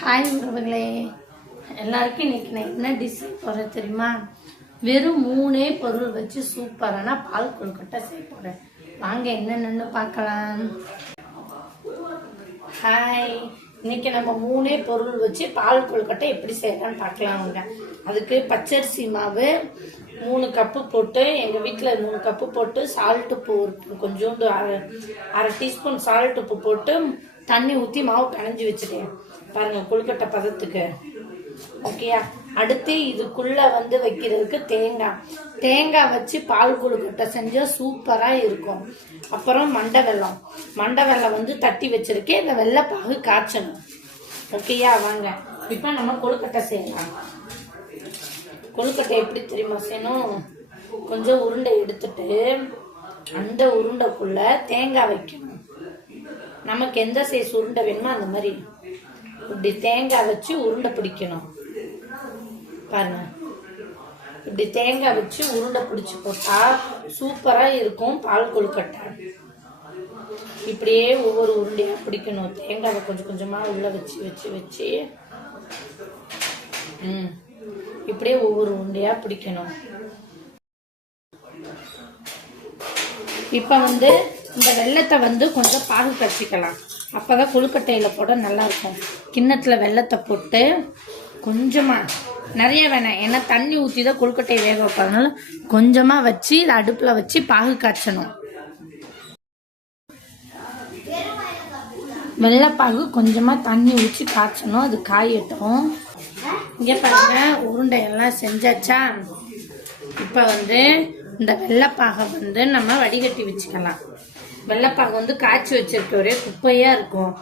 Hi உறவுகளே. எல்லாருக்கும் இன்றைக்கி நான் என்ன டிஷ் போகிறேன் தெரியுமா? வெறும் மூணே பொருள் வச்சு சூப்பரான பால் கொழுக்கட்டை செய்ய போகிறேன் வாங்க என்னென்னு பார்க்கலாம். ஹாய் இன்றைக்கி நம்ம மூணே பொருள் வச்சு பால் கொழுக்கட்டை எப்படி செய்யலாம்னு பார்க்கலாம் அதுக்கு பச்சரிசி மாவு மூணு கப்பு போட்டு எங்கள் வீட்டில் மூணு கப்பு போட்டு சால்ட் உப்பு ஒரு கொஞ்சோண்டு அரை அரை டீஸ்பூன் சால்ட் உப்பு போட்டு தண்ணி ஊற்றி மாவு களைஞ்சி வச்சுட்டேன். பாருங்க கொழுக்கட்டை பதத்துக்கு. ஓகேயா அடுத்து இதுக்குள்ள வந்து வைக்கிறதுக்கு தேங்காய் தேங்காய் வச்சு பால் கொழுக்கட்டை செஞ்சா சூப்பரா இருக்கும். அப்புறம் மண்டை வெல்லம். மண்டை வெள்ளம் வந்து தட்டி வச்சிருக்கேன். இந்த வெள்ளைப்பாகு காய்ச்சணும். ஓகேயா வாங்க. இப்போ நம்ம கொழுக்கட்டை செய்யலாம். கொழுக்கட்டை எப்படி தெரியுமா செய்யணும்? கொஞ்சம் உருண்டை எடுத்துட்டு அந்த உருண்டைக்குள்ள தேங்காய் வைக்கணும். நமக்கு எந்த சைஸ் உருண்டை வேணுமோ அந்த மாதிரி. இப்படி தேங்காய் வச்சு உருண்டை பிடிக்கணும். பாருங்க. இப்படி தேங்காய் வச்சு உருண்டை பிடிச்சி போட்டா சூப்பரா இருக்கும் பால் கொழுக்கட்டை. இப்படியே ஒவ்வொரு உருண்டையா பிடிக்கணும். தேங்காவை கொஞ்சம் கொஞ்சமா உள்ள வச்சு வச்சு வச்சு. ம். இப்படியே ஒவ்வொரு உருண்டையா பிடிக்கணும். இப்போ வந்து இந்த வெள்ளத்தை வந்து கொஞ்சம் பாகு அப்போ அப்பதான் கொழுக்கட்டையில் போட நல்லா இருக்கும். கிண்ணத்தில் வெள்ளத்தை போட்டு கொஞ்சமாக நிறைய வேணாம். ஏன்னா தண்ணி ஊற்றி தான் கொழுக்கட்டையை வேக வைப்பதனால கொஞ்சமாக வச்சு இதை அடுப்பில் வச்சு பாகு காய்ச்சணும். வெள்ளைப்பாகு கொஞ்சமாக தண்ணி ஊற்றி காய்ச்சணும். அது காயட்டும். இங்கே பாருங்க உருண்டையெல்லாம் செஞ்சாச்சா? இப்போ வந்து இந்த வெள்ளைப்பாகை வந்து நம்ம வடிகட்டி வச்சுக்கலாம். வெள்ளைப்பாகு வந்து காய்ச்சி வச்சிருக்க ஒரே குப்பையாக இருக்கும்.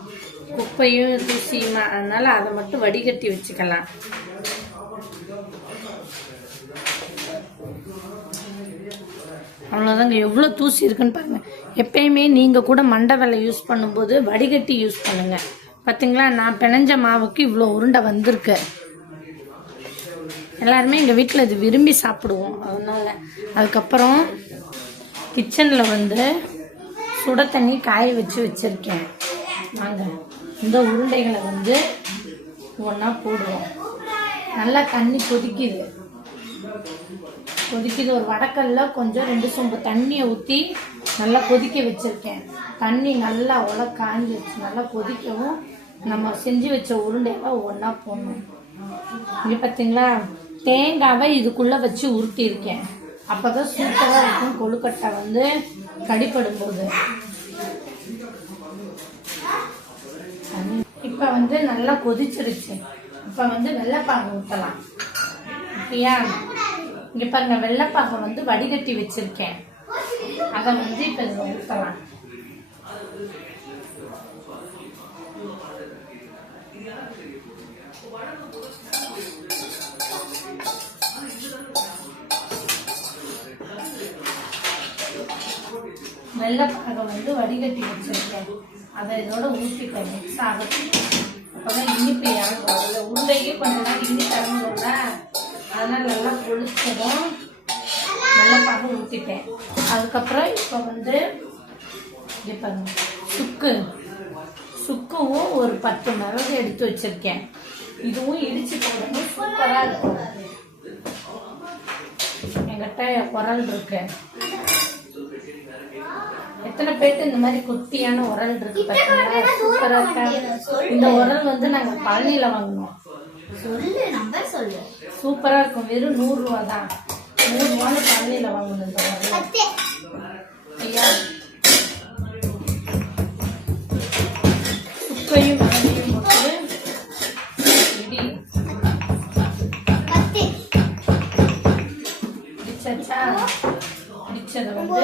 குப்பையும் தூசியுமா அதனால அதை மட்டும் வடிகட்டி வச்சுக்கலாம். அவ்வளோதாங்க எவ்வளோ தூசி இருக்குன்னு பாருங்கள் எப்பயுமே நீங்கள் கூட மண்டை வெலை யூஸ் பண்ணும்போது வடிகட்டி யூஸ் பண்ணுங்கள் பார்த்தீங்களா நான் பிணைஞ்ச மாவுக்கு இவ்வளோ உருண்டை வந்திருக்கு. எல்லாருமே எங்கள் வீட்டில் இது விரும்பி சாப்பிடுவோம். அதனால அதுக்கப்புறம் கிச்சனில் வந்து சுட தண்ணி காய வச்சு வச்சுருக்கேன். வாங்க. இந்த உருண்டைகளை வந்து ஒன்றா போடுவோம். நல்லா தண்ணி கொதிக்குது. கொதிக்குது. ஒரு வடக்கல்ல கொஞ்சம் ரெண்டு சொம்பு தண்ணியை ஊற்றி நல்லா கொதிக்க வச்சுருக்கேன். தண்ணி நல்லா உல காஞ்சி வச்சு நல்லா கொதிக்கவும் நம்ம செஞ்சு வச்ச உருண்டையெல்லாம் ஒன்றா போடணும். இங்கே பார்த்தீங்களா தேங்காவை இதுக்குள்ளே வச்சு உருட்டியிருக்கேன். அப்போ தான் சூப்பராக இருக்கும். கொழுக்கட்டை வந்து கடிப்படும் இப்போ வந்து நல்லா கொதிச்சிருச்சு. இப்போ வந்து வெள்ளைப்பாகு ஊற்றலாம் ஓகேயா இங்கே பாருங்க வெள்ளைப்பாகை வந்து வடிகட்டி வச்சிருக்கேன். அதை வந்து இப்போ இதில் ஊற்றலாம் வெள்ளைப்பாகை வந்து வடிகட்டி வச்சிருக்கேன். அதை இதோட ஊற்றிட்டேன் மிக்ஸ் ஆகட்டும். அப்போதான் இனிப்பு இறங்கும் அதில் உருண்டைக்கு கொஞ்ச நாள் இனிப்பு இறங்கும்ல அதனால் நல்லா பொழிச்சதும் வெள்ளைப்பாக ஊற்றிட்டேன் அதுக்கப்புறம் இப்போ வந்து இப்போ சுக்கு. சுக்குவும் ஒரு பத்து மிளகு எடுத்து வச்சுருக்கேன். இதுவும் இடிச்சு போடணும் சூப்பராக இருக்கும். என்கிட்ட குரல் இருக்கு. எத்தனை பேருக்கு இந்த மாதிரி குட்டியான உரல் இருக்கு பார்த்தீங்களா சூப்பரா இருக்கா? இந்த உரல் வந்து நாங்க பழனியில வாங்கினோம். சூப்பரா இருக்கும். வெறும் நூறு ரூபா தான். நூறு ரூபான்னு பழனியில வாங்கணும் இந்த உரல். ஐயா. சுக்கையும் மிளகையும் போட்டு இடி. இடிச்சதை வந்து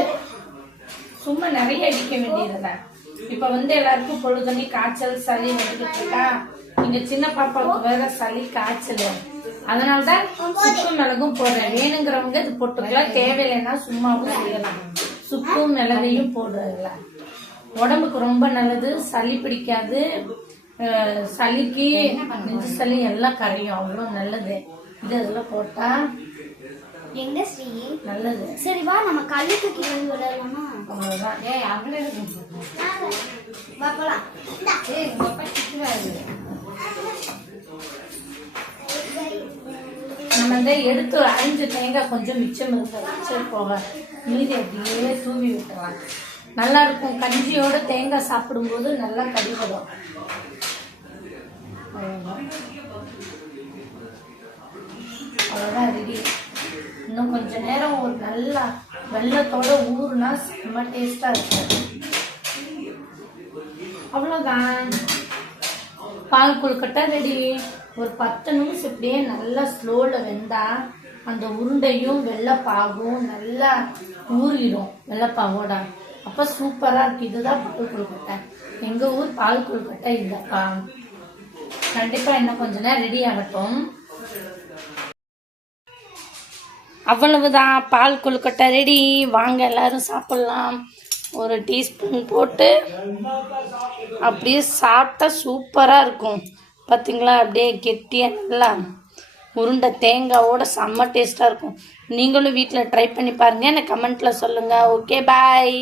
நிறைய அடிக்க வேண்டியதுல இப்ப வந்து எல்லாருக்கும் பொழுதுனி காய்ச்சல் சளி வந்துட்டு இருக்கா? இங்க சின்ன பாப்பாவுக்கு வேற சளி காய்ச்சல். அதனாலதான் சுக்கு மிளகும் போடுறேன். வேணுங்கிறவங்க இது போட்டுக்கலாம். தேவையில்லைன்னா சும்மாவும் செய்யலாம். சுப்பும் மிளகையும் போடுறதுல உடம்புக்கு ரொம்ப நல்லது. சளி பிடிக்காது. சளிக்கு நெஞ்சு சளி எல்லாம் கரையும். அவ்வளோ நல்லது. இது இதெல்லாம் போட்டா எங்க ஸ்ரீ? நல்லது. சரி வா நம்ம கல்லு தூக்கி வந்து விளையாடலாமா? அவ்வளவுதான். ஏய் அவளே வா போலாம். இந்தா. ஏய் உங்க அப்பா நம்ம வந்து எடுத்து ஒரு அஞ்சு தேங்காய் கொஞ்சம் மிச்சம் இருக்க வச்சு போக. மீதி அப்படியே தூவி விட்டுறலாம். நல்லா இருக்கும். கஞ்சியோட தேங்காய் சாப்பிடும்போது நல்லா கடிபடும். அவ்வளோதான் ரெடி இன்னும் கொஞ்ச நேரம் ஒரு நல்லா வெள்ளத்தோட ஊறுனா செம்ம டேஸ்டா இருக்கும் அவ்வளோதான் பால் கொழுக்கட்டை ரெடி ஒரு பத்து நிமிஷம் இப்படியே நல்லா ஸ்லோவில் வெந்தா அந்த உருண்டையும் வெள்ளைப்பாகும் நல்லா ஊறிடும் வெள்ளைப்பாவோட. அப்போ சூப்பராக இருக்கு. இதுதான் பால் கொழுக்கட்டை. எங்கள் ஊர் பால் கொழுக்கட்டை இல்லைப்பா. கண்டிப்பாக இன்னும் கொஞ்ச நேரம் ரெடி ஆகட்டும். அவ்வளவுதான். பால் கொழுக்கட்டை ரெடி வாங்க எல்லாரும் சாப்பிட்லாம். ஒரு டீஸ்பூன் போட்டு அப்படியே சாப்பிட்டா சூப்பராக இருக்கும். பார்த்தீங்களா அப்படியே கெட்டியாக நல்லா உருண்டை தேங்காவோட செம்ம டேஸ்ட்டாக இருக்கும். நீங்களும் வீட்டில் ட்ரை பண்ணி பாருங்கள் எனக்கு கமெண்ட்டில் சொல்லுங்கள் ஓகே பாய்